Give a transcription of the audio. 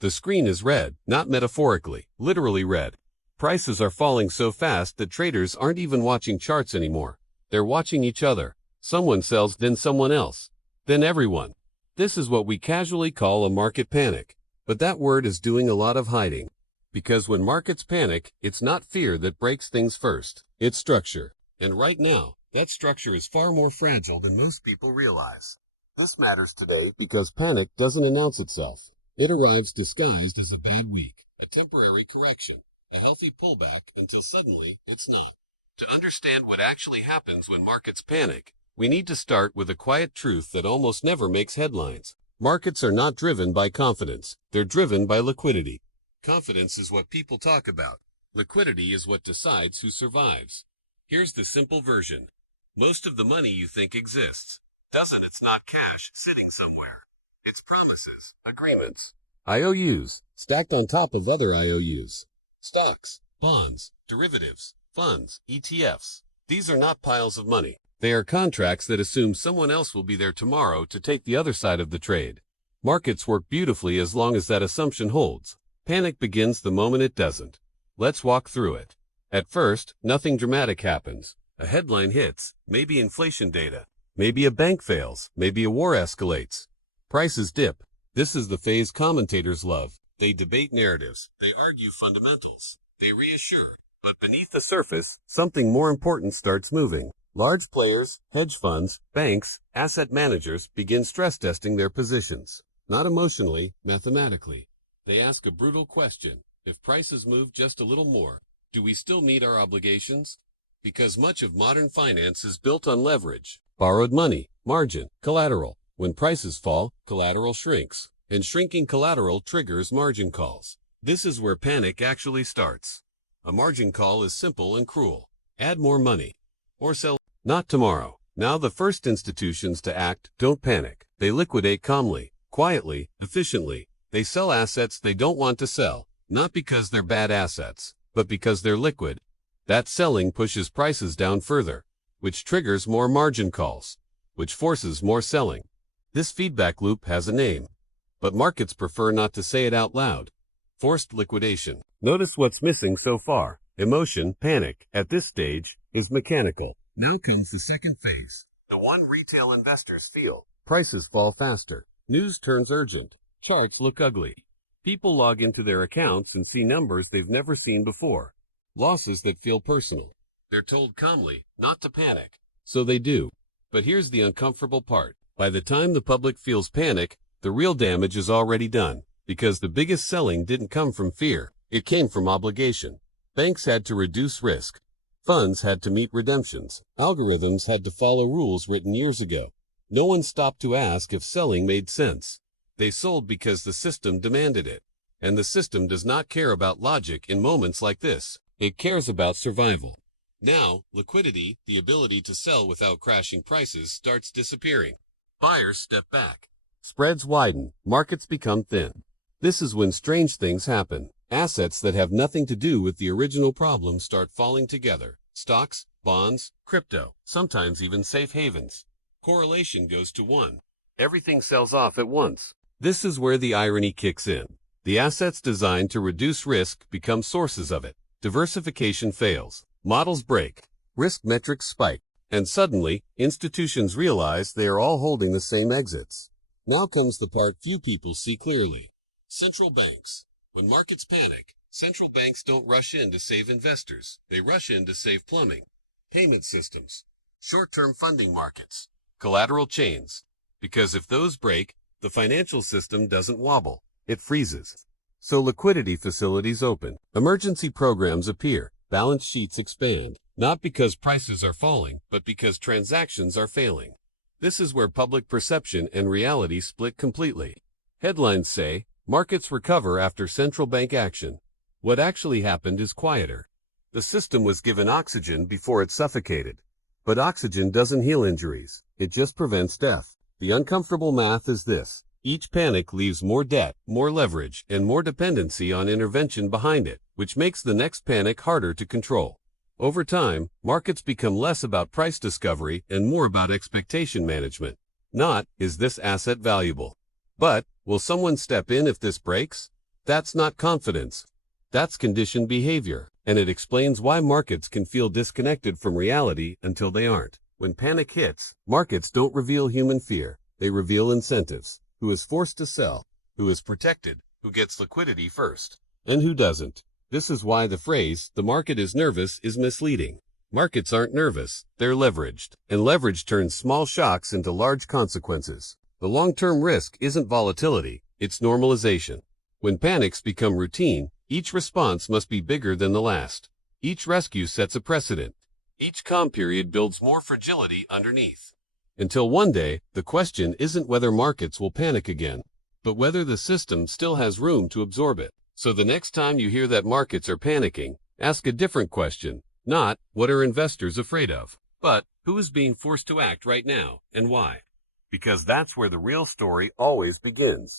The screen is red, not metaphorically, literally red. Prices are falling so fast that traders aren't even watching charts anymore. They're watching each other. Someone sells, then someone else, then everyone. This is what we casually call a market panic. But that word is doing a lot of hiding. Because when markets panic, it's not fear that breaks things first. It's structure. And right now, that structure is far more fragile than most people realize. This matters today because panic doesn't announce itself. It arrives disguised as a bad week, a temporary correction, a healthy pullback until suddenly it's not. To understand what actually happens when markets panic, we need to start with a quiet truth that almost never makes headlines. Markets are not driven by confidence. They're driven by liquidity. Confidence is what people talk about. Liquidity is what decides who survives. Here's the simple version. Most of the money you think exists it's not cash sitting somewhere. It's promises, agreements, IOUs, stacked on top of other IOUs. Stocks, bonds, derivatives, funds, ETFs. These are not piles of money. They are contracts that assume someone else will be there tomorrow to take the other side of the trade. Markets work beautifully as long as that assumption holds. Panic begins the moment it doesn't. Let's walk through it. At first, nothing dramatic happens. A headline hits, maybe inflation data, maybe a bank fails, maybe a war escalates. Prices dip. This is the phase commentators love. They debate narratives, they argue fundamentals, they reassure. But beneath the surface, something more important starts moving. Large players, hedge funds, banks, asset managers begin stress testing their positions. Not emotionally, mathematically. They ask a brutal question. If prices move just a little more, do we still meet our obligations? Because much of modern finance is built on leverage, borrowed money, margin, collateral. When prices fall, collateral shrinks, and shrinking collateral triggers margin calls. This is where panic actually starts. A margin call is simple and cruel. Add more money. Or sell. Not tomorrow. Now the first institutions to act don't panic. They liquidate calmly, quietly, efficiently. They sell assets they don't want to sell, not because they're bad assets, but because they're liquid. That selling pushes prices down further, which triggers more margin calls, which forces more selling. This feedback loop has a name, but markets prefer not to say it out loud. Forced liquidation. Notice what's missing so far. Emotion, panic, at this stage, is mechanical. Now comes the second phase. The one retail investors feel. Prices fall faster. News turns urgent. Charts look ugly. People log into their accounts and see numbers they've never seen before. Losses that feel personal. They're told calmly not to panic. So they do. But here's the uncomfortable part. By the time the public feels panic, the real damage is already done. Because the biggest selling didn't come from fear. It came from obligation. Banks had to reduce risk. Funds had to meet redemptions. Algorithms had to follow rules written years ago. No one stopped to ask if selling made sense. They sold because the system demanded it. And the system does not care about logic in moments like this. It cares about survival. Now, liquidity, the ability to sell without crashing prices, starts disappearing. Buyers step back. Spreads widen. Markets become thin. This is when strange things happen. Assets that have nothing to do with the original problem start falling together. Stocks, bonds, crypto, sometimes even safe havens. Correlation goes to 1. Everything sells off at once. This is where the irony kicks in. The assets designed to reduce risk become sources of it. Diversification fails. Models break. Risk metrics spike. And suddenly, institutions realize they are all holding the same exits. Now comes the part few people see clearly. Central banks. When markets panic, central banks don't rush in to save investors. They rush in to save plumbing, payment systems, short-term funding markets, collateral chains. Because if those break, the financial system doesn't wobble. It freezes. So liquidity facilities open. Emergency programs appear. Balance sheets expand. Not because prices are falling, but because transactions are failing. This is where public perception and reality split completely. Headlines say, markets recover after central bank action. What actually happened is quieter. The system was given oxygen before it suffocated. But oxygen doesn't heal injuries. It just prevents death. The uncomfortable math is this. Each panic leaves more debt, more leverage, and more dependency on intervention behind it, which makes the next panic harder to control. Over time, markets become less about price discovery and more about expectation management. Not, is this asset valuable? But, will someone step in if this breaks? That's not confidence. That's conditioned behavior, and it explains why markets can feel disconnected from reality until they aren't. When panic hits, markets don't reveal human fear. They reveal incentives. Who is forced to sell? Who is protected? Who gets liquidity first? And who doesn't? This is why the phrase, "the market is nervous," is misleading. Markets aren't nervous, they're leveraged. And leverage turns small shocks into large consequences. The long-term risk isn't volatility, it's normalization. When panics become routine, each response must be bigger than the last. Each rescue sets a precedent. Each calm period builds more fragility underneath. Until one day, the question isn't whether markets will panic again, but whether the system still has room to absorb it. So the next time you hear that markets are panicking, ask a different question. Not, what are investors afraid of? But, who is being forced to act right now, and why? Because that's where the real story always begins.